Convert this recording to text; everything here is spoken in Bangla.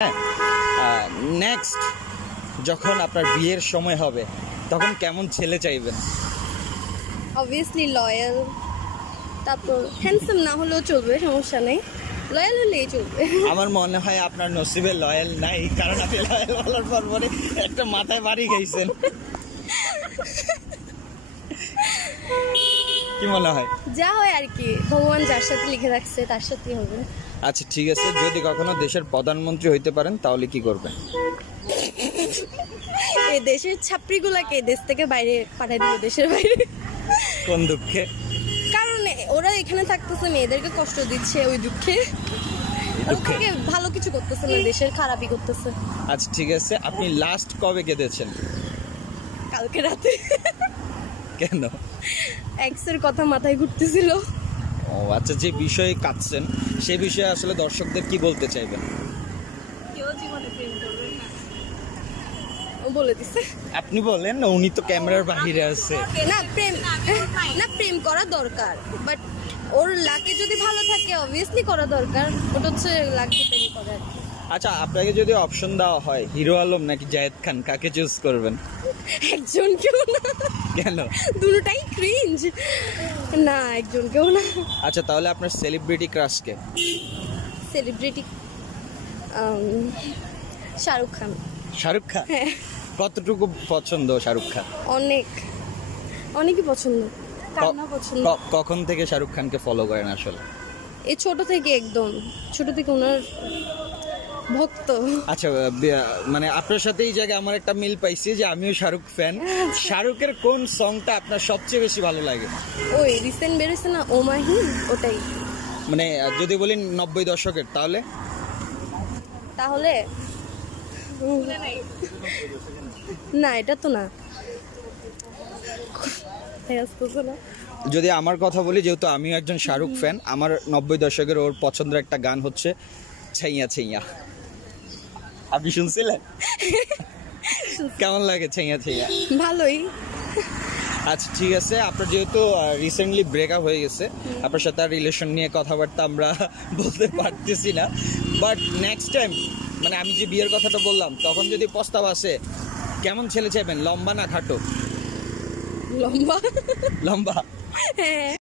হ্যাঁ, নেক্সট যখন আপনার বিয়ের সময় হবে তখন কেমন ছেলে চাইবেন? অবভিয়াসলি লয়াল, তারপর হ্যান্ডসাম না হলেও চলবে, সমস্যা নেই, লয়াল হলেই চলবে। আমার মনে হয় আপনার নসিবে লয়াল নাই, কারণ আপনি লয়াল বলার পর পরে একটা মাথায় বাড়ি গেছেন। কি মনে হয়? যা হয় আর কি, ভগবান যার সাথে লিখে রাখছে তার সাথেই হবে। আচ্ছা ঠিক আছে, যদি কখনো দেশের প্রধানমন্ত্রী হইতে পারেন তাহলে কি করবেন? এই দেশের ছাত্রীগুলাকে দেশ থেকে বাইরে পাঠিয়ে দিব, দেশের বাইরে। কোন দুঃখে? কারণ ওরা এখানে থাকতেছে, মেয়েদেরকে কষ্ট দিচ্ছে, ওই দুঃখে। ভালো কিছু করতেছে না, দেশের খারাপই করতেছে। আচ্ছা ঠিক আছে, আপনি লাস্ট কবে কেঁদেছেন? কালকে রাতে। কেন? এক্সের কথা মাথায় ঘুরতেছিল। ও আচ্ছা, যে বিষয়ে কাঁদছেন সেই বিষয়ে আসলে দর্শকদের কি বলতে চাইবেন? কেউ জীবনে প্রেম করবে না, ও বলে দিছে। আপনি বলেন না, উনি তো ক্যামেরার বাহিরে আছে। না প্রেম করা দরকার, বাট ওর লাকে যদি ভালো থাকে অবভিয়াসলি করা দরকার, ওটা হচ্ছে লাক ডিপেন্ড করে। আচ্ছা, আপনাকে যদি অপশন দেওয়া হয় হিরো আলম নাকি জায়েদ খান, কাকে চুজ করবেন? একজন কেউ না। কেন? দুটোটাই ক্রিঞ্জ। না, একজন কেউ না। আচ্ছা তাহলে আপনার সেলিব্রিটি ক্রাশ কে? সেলিব্রিটি শাহরুখ খান। শাহরুখ খান? হ্যাঁ। কতটুকু পছন্দ শাহরুখ খান? অনেকই পছন্দ। কার না পছন্দ? কখন থেকে শাহরুখ খানকে ফলো করেন আসলে? এই ছোট থেকে, একদম ছোট থেকে ওনার ভক্ত। আচ্ছা, মানে আপনার সাথে এই জায়গায় আমার একটা মিল পাইছি যে আমিও শাহরুখ ফ্যান। শাহরুখের কোন সংটা আপনার সবচেয়ে বেশি ভালো লাগে? ওই রিসেন্ট বেরোচ্ছে না, ও মাহি, ওটাই। মানে যদি বলি 90 দশকের, তাহলে না, এটা তো না। যদি আমার কথা বলি, যেহেতু আমিও একজন শাহরুখ ফ্যান, আমার 90 দশকের ওর পছন্দের একটা গান হচ্ছে ছাইয়া ছাইয়া। আপনি শুনছিলেন? কেমন লাগে ছাইয়া ছাইয়া? ভালোই। আচ্ছা ঠিক আছে, আপনার যেহেতু রিসেন্টলি ব্রেকআপ হয়ে গেছে, আপনার সাথে আর রিলেশন নিয়ে কথাবার্তা আমরা বলতে পারতেছি না, বাট নেক্সট টাইম মানে আমি যে বিয়ের কথাটা বললাম তখন যদি প্রস্তাব আসে, কেমন ছেলে চাইবেন? লম্বা না খাটো? লম্বা। লম্বা? হ্যাঁ।